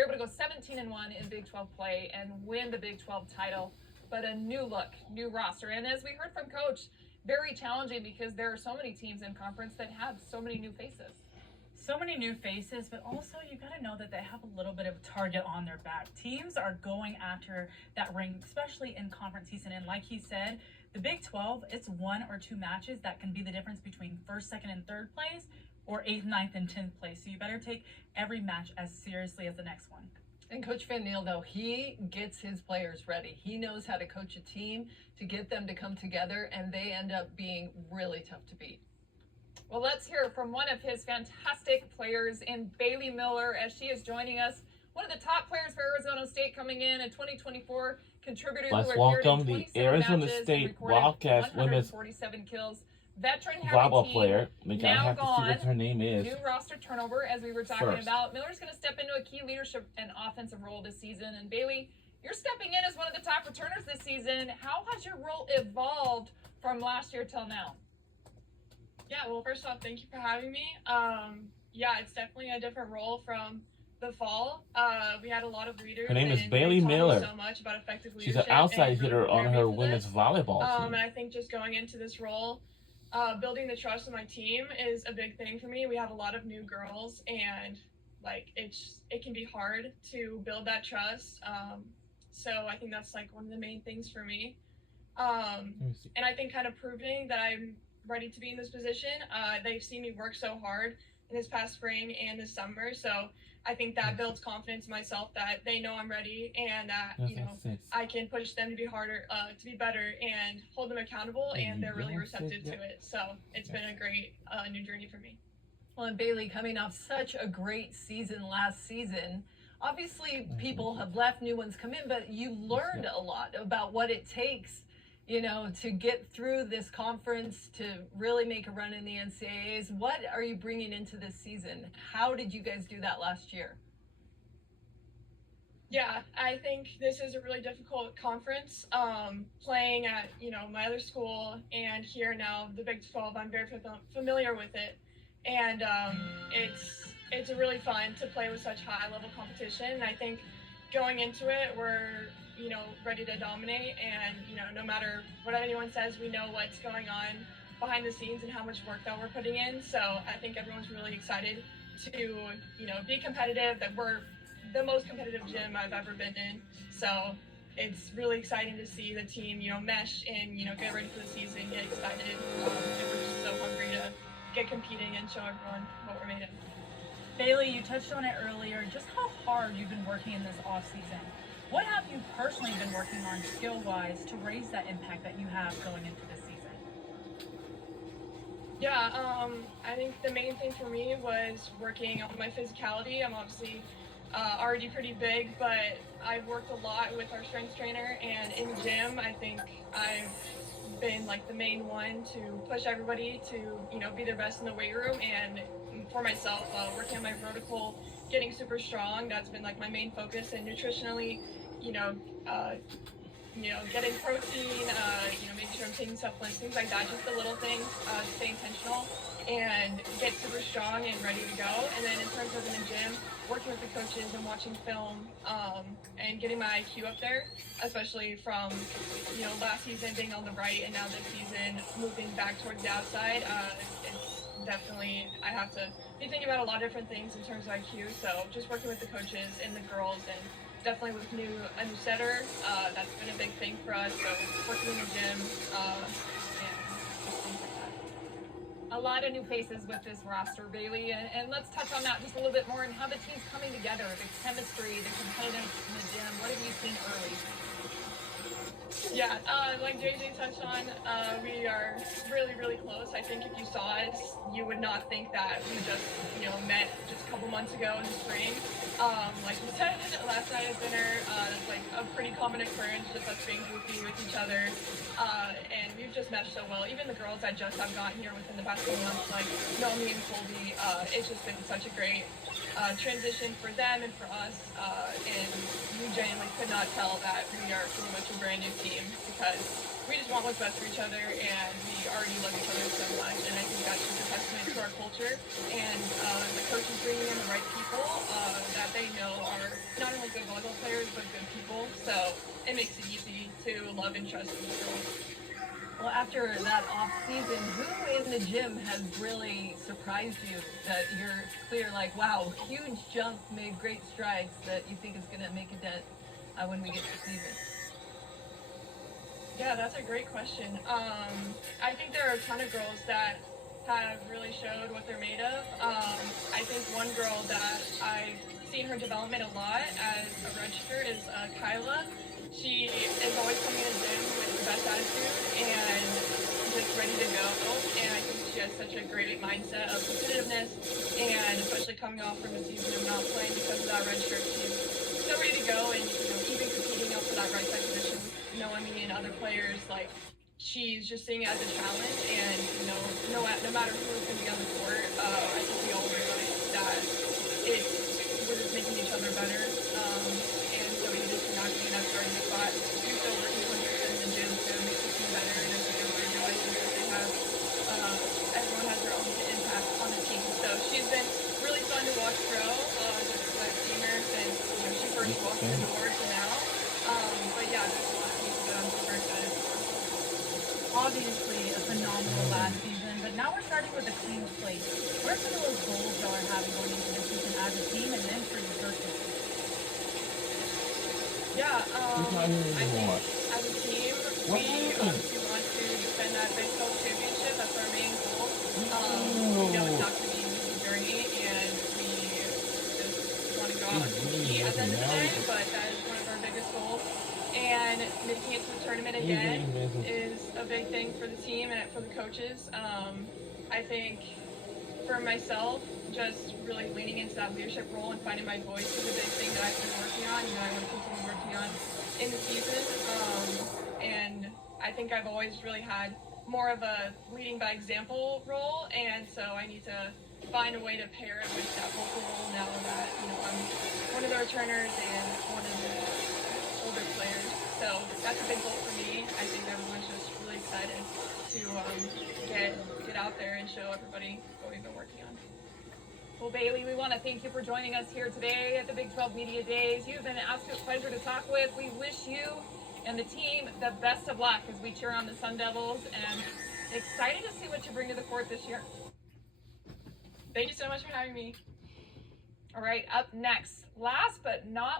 You're able to go 17-1 in Big 12 play and win the Big 12 title, but a new look, new roster. And as we heard from Coach, very challenging because there are so many teams in conference that have so many new faces. So many new faces, but also you got to know that they have a little bit of a target on their back. Teams are going after that ring, especially in conference season. And like he said, the Big 12, it's 1 or 2 matches that can be the difference between first, second, and third place, or 8th, 9th, and 10th place. So you better take every match as seriously as the next one. And Coach Van Niel, though, he gets his players ready. He knows how to coach a team to get them to come together, and they end up being really tough to beat. Well, let's hear from one of his fantastic players in Bailey Miller as she is joining us. One of the top players for Arizona State coming in 2024 contributor. Let's welcome the Arizona State Wildcats women's 147 kills. Veteran volleyball player. We gotta now have to see what her name is. New roster turnover, as we were talking First. about. Miller's going to step into a key leadership and offensive role this season. And Bailey, you're stepping in as one of the top returners this season. How has your role evolved from last year till now? Yeah, well, first off, thank you for having me. Yeah, it's definitely a different role from the fall. We had a lot of leaders. Her name is and Bailey they taught me Miller. So much about effective She's leadership an outside and really hitter on prepared me her for women's this. volleyball team. And I think just going into this role, building the trust of my team is a big thing for me. We have a lot of new girls, and like it can be hard to build that trust. So I think that's like one of the main things for me. And I think kind of proving that I'm ready to be in this position. They've seen me work so hard in this past spring and this summer, so I think that builds confidence in myself that they know I'm ready and that I can push them to be harder, to be better, and hold them accountable. And they're really receptive to it. So it's been a great new journey for me. Well, and Bailey, coming off such a great season last season, obviously people have left, new ones come in, but you learned a lot about what it takes, to get through this conference, to really make a run in the NCAAs. What are you bringing into this season? How did you guys do that last year? Yeah, I think this is a really difficult conference. Playing at, my other school and here now, the Big 12, I'm very familiar with it. And it's really fun to play with such high-level competition. And I think going into it, we're ready to dominate, and no matter what anyone says, we know what's going on behind the scenes and how much work that we're putting in. So I think everyone's really excited to be competitive, that we're the most competitive gym I've ever been in. So it's really exciting to see the team mesh and get ready for the season, get excited, and we're just so hungry to get competing and show everyone what we're made of. Bailey, you touched on it earlier, just how hard you've been working in this off season. What have you personally been working on skill-wise to raise that impact that you have going into this season? Yeah, I think the main thing for me was working on my physicality. I'm obviously already pretty big, but I've worked a lot with our strength trainer, and in the gym, I think I've been like the main one to push everybody to, be their best in the weight room. And for myself, working on my vertical, getting super strong, that's been like my main focus. And nutritionally, getting protein, making sure I'm taking supplements, things like that, just the little things, to stay intentional and get super strong and ready to go. And then in terms of in the gym, working with the coaches and watching film, and getting my IQ up there, especially from, last season being on the right and now this season moving back towards the outside. It's definitely, I have to be thinking about a lot of different things in terms of IQ. So just working with the coaches and the girls, and definitely with a new setter, that's been a big thing for us. So working in the gym, and things like that. A lot of new faces with this roster, Bailey, and let's touch on that just a little bit more and how the team's coming together, the chemistry, the competitiveness in the gym. What have you seen early? Yeah, like JJ touched on, we are really, really close. I think if you saw us, you would not think that we just, met just a couple months ago in the spring. Like we said last night at dinner, it's like a pretty common occurrence, just us being goofy with each other. And we've just meshed so well. Even the girls that just have gotten here within the past few months, like Naomi and Colby, it's just been such a great transition for them and for us, and we genuinely could not tell that we are pretty much a brand new team, because we just want what's best for each other, and we already love each other so much. And I think that's just a testament to our culture, and the coaches bringing in the right people that they know are not only good volleyball players but good people. So it makes it easy to love and trust these girls. Well, after that off season, who in the gym has really surprised you that you're clear like, wow, huge jump, made great strides that you think is going to make a dent when we get to season? Yeah, that's a great question. I think there are a ton of girls that have really showed what they're made of. I think one girl that I've seen her development a lot as a redshirt is Kyla. She is always coming in the gym with the best attitude and just ready to go. And I think she has such a great mindset of competitiveness, and especially coming off from a season of not playing because of that red shirt, she's so ready to go. And even competing up for that right side position, knowing me and other players, like she's just seeing it as a challenge. And no matter who's going to be on the court, I think we all realize that we're just making each other better. And so even if you're not getting that starting spot, you're still working 100% in the gym to make the team better. And I think everybody realizes that they have, everyone has their own impact on the team. So she's been really fun to watch grow, just because I've seen her since she first walked in the door to now. But yeah, there's a lot of people that I'm super excited for. Obviously a phenomenal last season, but now we're starting with a clean slate. What are some of those goals y'all are having going into this season as a team and then for you personally? Yeah, I think What? as a team, we obviously want to defend that Big 12 championship. That's our main goal. We know it's not going to be an easy journey, and we just want to go out and compete at the end of the day, but that is one of our biggest goals. And making it to the tournament again is a big thing for the team and for the coaches. I think for myself, just really leaning into that leadership role and finding my voice is a big thing that I've been working on. I want to continue working on in the season. And I think I've always really had more of a leading by example role, and so I need to find a way to pair it with that vocal role now that I'm one of the returners and one of the older players. So that's a big goal for me. I think everyone's just really excited to get out there and show everybody what we've been working on. Well, Bailey, we want to thank you for joining us here today at the Big 12 Media Days. You've been an absolute pleasure to talk with. We wish you and the team the best of luck as we cheer on the Sun Devils, and excited to see what you bring to the court this year. Thank you so much for having me. All right, up next, last but not